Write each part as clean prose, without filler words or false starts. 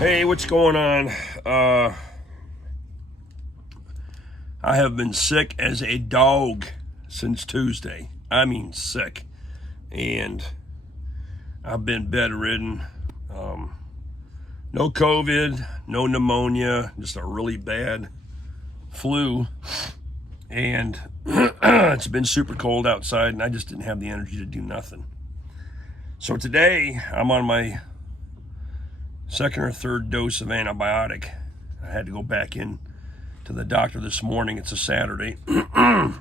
Hey, what's going on? I have been sick as a dog since Tuesday. I mean sick. And I've been bedridden. No COVID, no pneumonia, just a really bad flu. And it's been super cold outside and I just didn't have the energy to do nothing. So today I'm on my second or third dose of antibiotic. I had to go back in to the doctor this morning. It's a Saturday. And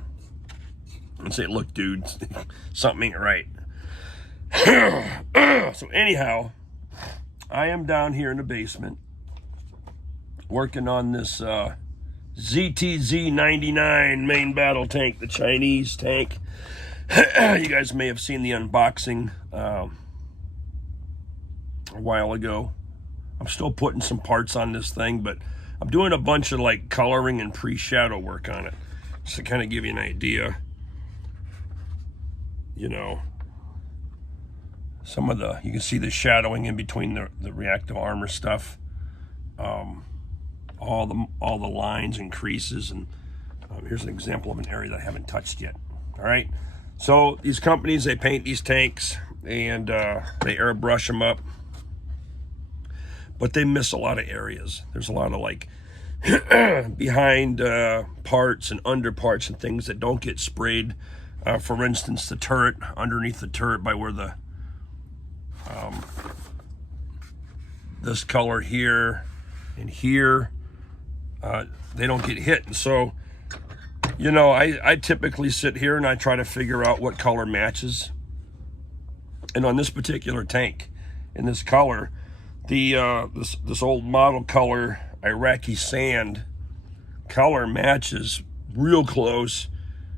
say, look, dude, something ain't right. So anyhow, I am down here in the basement working on this ZTZ-99 main battle tank, the Chinese tank. You guys may have seen the unboxing a while ago. I'm still putting some parts on this thing, but I'm doing a bunch of like coloring and pre-shadow work on it. Just to kind of give you an idea, you know, some of the, you can see the shadowing in between the reactive armor stuff. All the lines and creases, and here's an example of an area that I haven't touched yet. All right, so these companies, they paint these tanks and they airbrush them up, but they miss a lot of areas. There's a lot of like behind parts and under parts and things that don't get sprayed. For instance, the turret, underneath the turret by where the this color here and here, they don't get hit. And so, you know, I typically sit here and I try to figure out what color matches. And on this particular tank, in this color, this old model color Iraqi sand color matches real close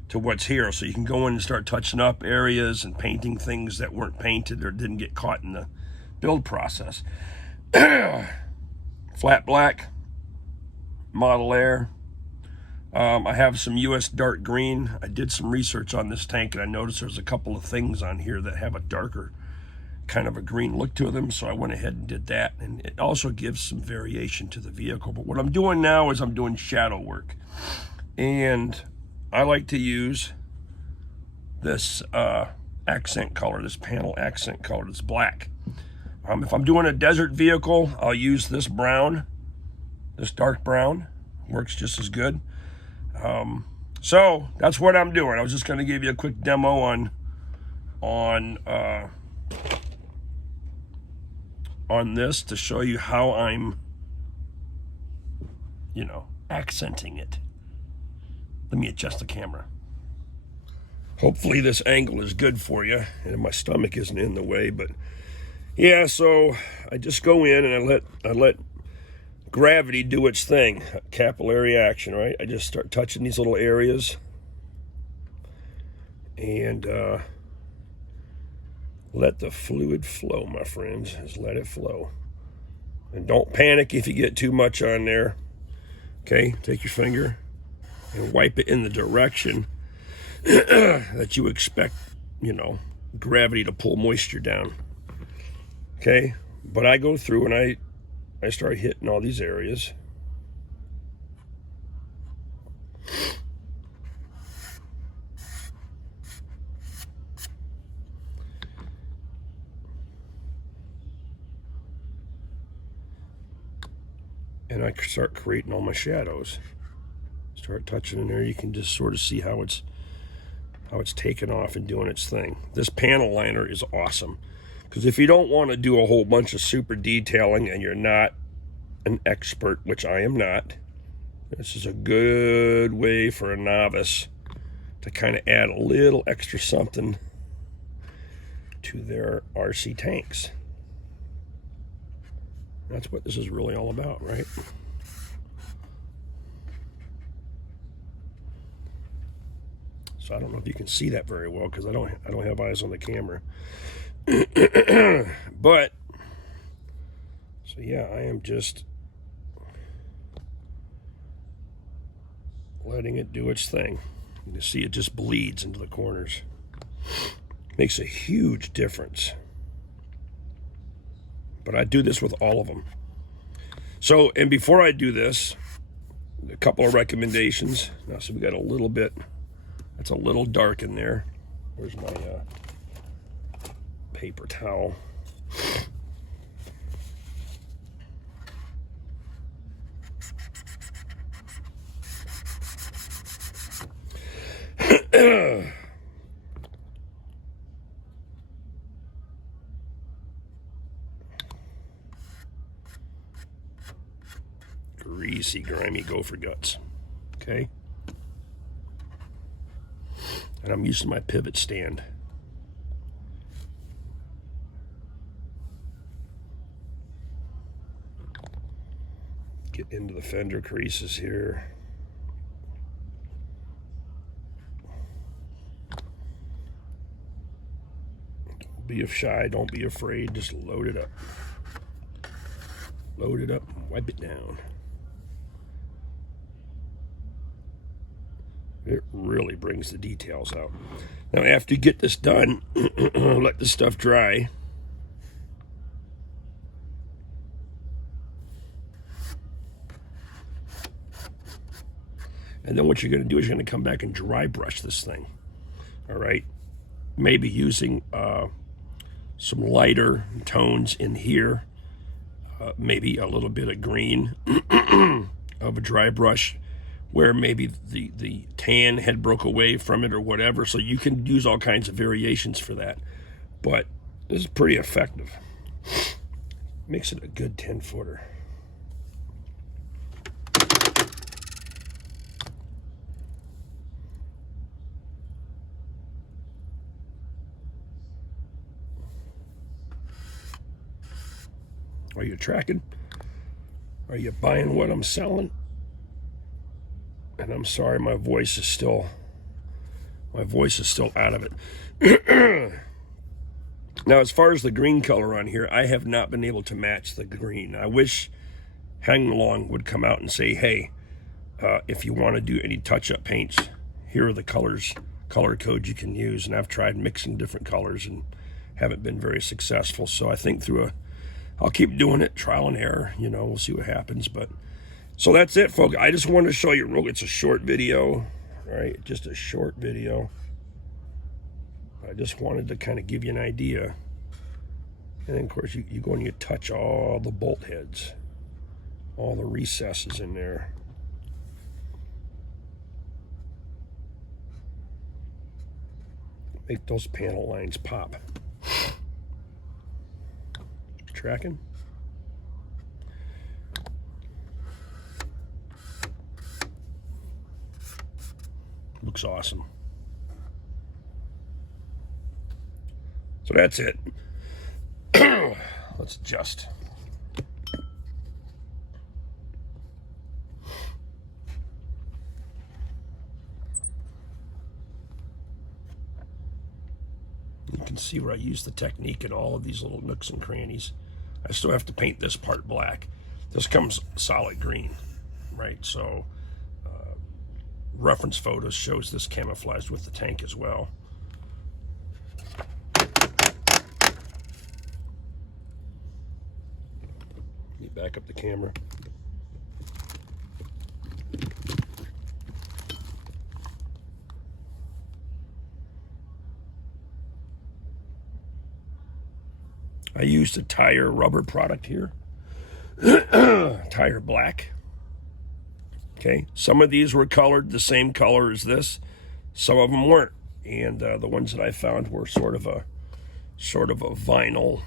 to what's here. So you can go in and start touching up areas and painting things that weren't painted or didn't get caught in the build process. Flat black, Model Air. I have some US dark green. I did some research on this tank and I noticed there's a couple of things on here that have a darker kind of a green look to them, so I went ahead and did that, and it also gives some variation to the vehicle. But what I'm doing now is I'm doing shadow work, and I like to use this accent color, this panel accent color, this black. If I'm doing a desert vehicle, I'll use this brown, this dark brown, works just as good. So that's what I'm doing. I was just going to give you a quick demo on this to show you how I'm, you know, accenting it. Let me adjust the camera. Hopefully this angle is good for you and my stomach isn't in the way, but yeah, so I just go in and I let gravity do its thing, capillary action, right? I just start touching these little areas and let the fluid flow, my friends. Just let it flow. And don't panic if you get too much on there. Okay, take your finger and wipe it in the direction that you expect, you know, gravity to pull moisture down. Okay, but I go through and I start hitting all these areas. And I start creating all my shadows. Start touching in there. You can just sort of see how it's taking off and doing its thing. This panel liner is awesome, because if you don't want to do a whole bunch of super detailing and you're not an expert, which I am not, this is a good way for a novice to kind of add a little extra something to their RC tanks. That's what this is really all about, right? So I don't know if you can see that very well because I don't have eyes on the camera. But so yeah, I am just letting it do its thing. You can see it just bleeds into the corners. Makes a huge difference. But I do this with all of them. So, and before I do this, a couple of recommendations. Now, so we got a little bit, that's a little dark in there. Where's my paper towel? Greasy, grimy gopher guts. Okay. And I'm using my pivot stand. Get into the fender creases here. Don't be shy, don't be afraid, just load it up. Load it up, wipe it down. It really brings the details out. Now, after you get this done, let this stuff dry. And then what you're going to do is you're going to come back and dry brush this thing. All right? Maybe using some lighter tones in here. Maybe a little bit of green of a dry brush, where maybe the tan had broke away from it or whatever. So you can use all kinds of variations for that. But this is pretty effective. Makes it a good 10-footer. Are you tracking? Are you buying what I'm selling? And I'm sorry, my voice is still out of it. Now, as far as the green color on here, I have not been able to match the green. I wish Hang Long would come out and say, hey, if you want to do any touch-up paints, here are the color codes you can use. And I've tried mixing different colors and haven't been very successful. So I think I'll keep doing it, trial and error, we'll see what happens. But so that's it, folks. I just wanted to show you it's a short video, right? Just a short video. I just wanted to kind of give you an idea. And then, of course, you go and you touch all the bolt heads, all the recesses in there. Make those panel lines pop. Tracking? Looks awesome. So that's it. Let's adjust. You can see where I use the technique in all of these little nooks and crannies. I still have to paint this part black. This comes solid green, right? So reference photos shows this camouflaged with the tank as well. Let me back up the camera. I used a tire rubber product here. Tire black. Okay, some of these were colored the same color as this. Some of them weren't. And the ones that I found were sort of a vinyl,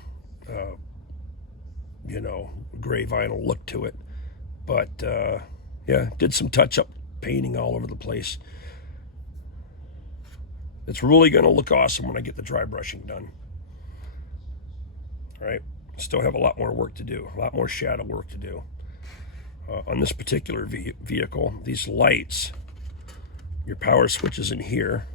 gray vinyl look to it. But yeah, did some touch-up painting all over the place. It's really going to look awesome when I get the dry brushing done. All right, still have a lot more work to do, a lot more shadow work to do. On this particular vehicle, these lights, your power switch is in here.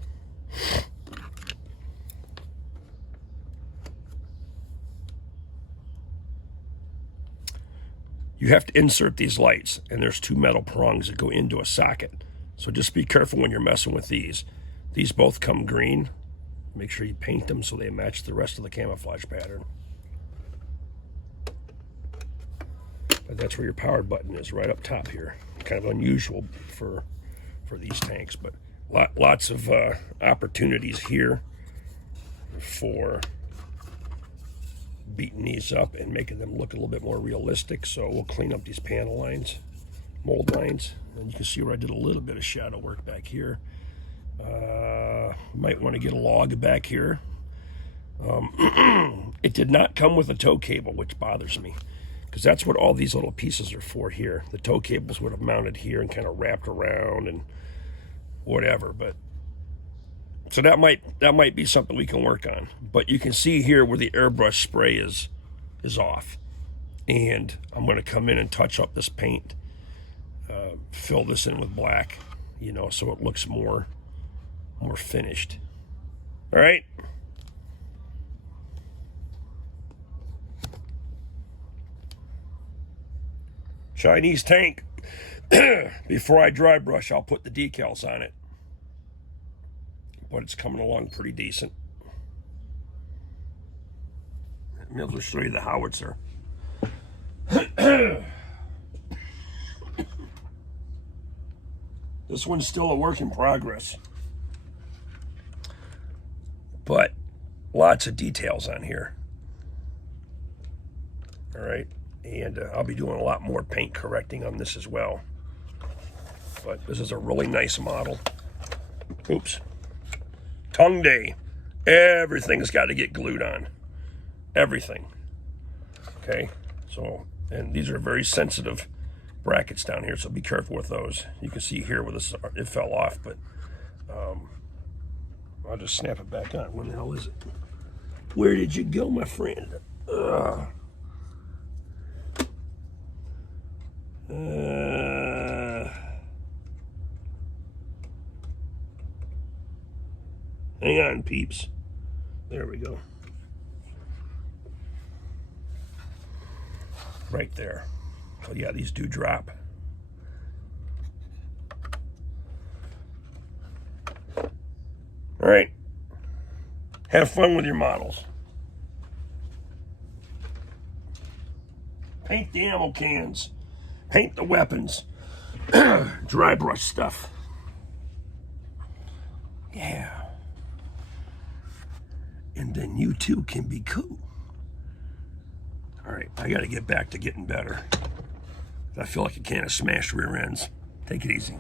You have to insert these lights, and there's two metal prongs that go into a socket. So just be careful when you're messing with these. These both come green. Make sure you paint them so they match the rest of the camouflage pattern. That's where your power button is, right up top here. Kind of unusual for these tanks, but lots of opportunities here for beating these up and making them look a little bit more realistic. So we'll clean up these panel lines, mold lines, and you can see where I did a little bit of shadow work back here. Might want to get a log back here. It did not come with a tow cable, which bothers me, because that's what all these little pieces are for here. The tow cables would have mounted here and kind of wrapped around and whatever, but so that might be something we can work on. But you can see here where the airbrush spray is off, and I'm going to come in and touch up this paint, fill this in with black, you know, so it looks more finished. All right. Chinese tank. Before I dry brush, I'll put the decals on it. But it's coming along pretty decent. Let me also show you the howitzer. This one's still a work in progress, but lots of details on here. All right, and I'll be doing a lot more paint correcting on this as well. But this is a really nice model. Oops. Tongde. Everything's got to get glued on. Everything. Okay, so, and these are very sensitive brackets down here, so be careful with those. You can see here where this, it fell off, but I'll just snap it back on. Where the hell is it? Where did you go, my friend? Hang on, peeps. There we go. Right there. So yeah, these do drop. All right. Have fun with your models. Paint the ammo cans. Paint the weapons. Dry brush stuff. Yeah. And then you too can be cool. All right, I got to get back to getting better. I feel like a can of smashed rear ends. Take it easy.